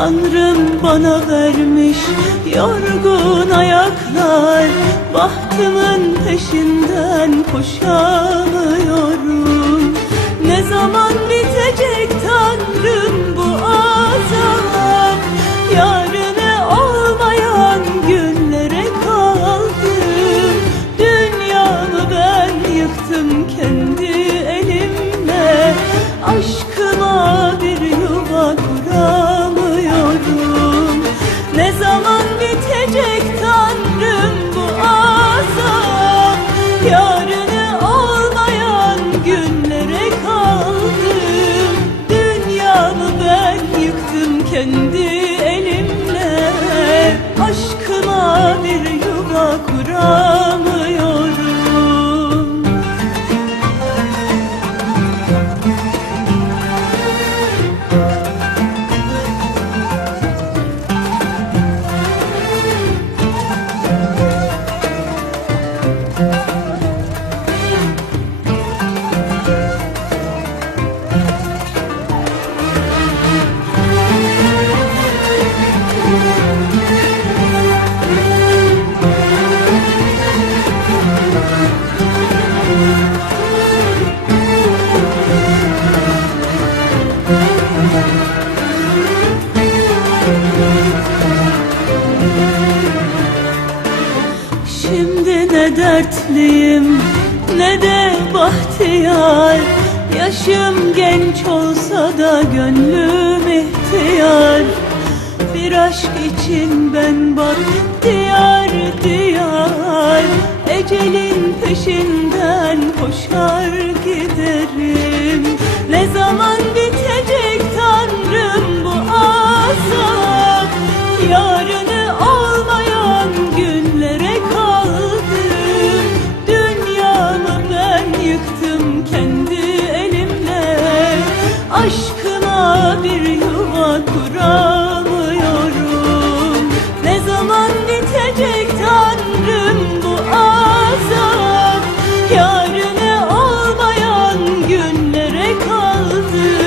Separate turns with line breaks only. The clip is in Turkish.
Tanrım bana vermiş yorgun ayaklar Bahtımın peşinden koşar. kendi ne dertliyim ne de bahtiyar. Yaşım genç olsa da gönlüm ihtiyar. Bir aşk için ben bak diyar diyar. Ecelin peşinde you.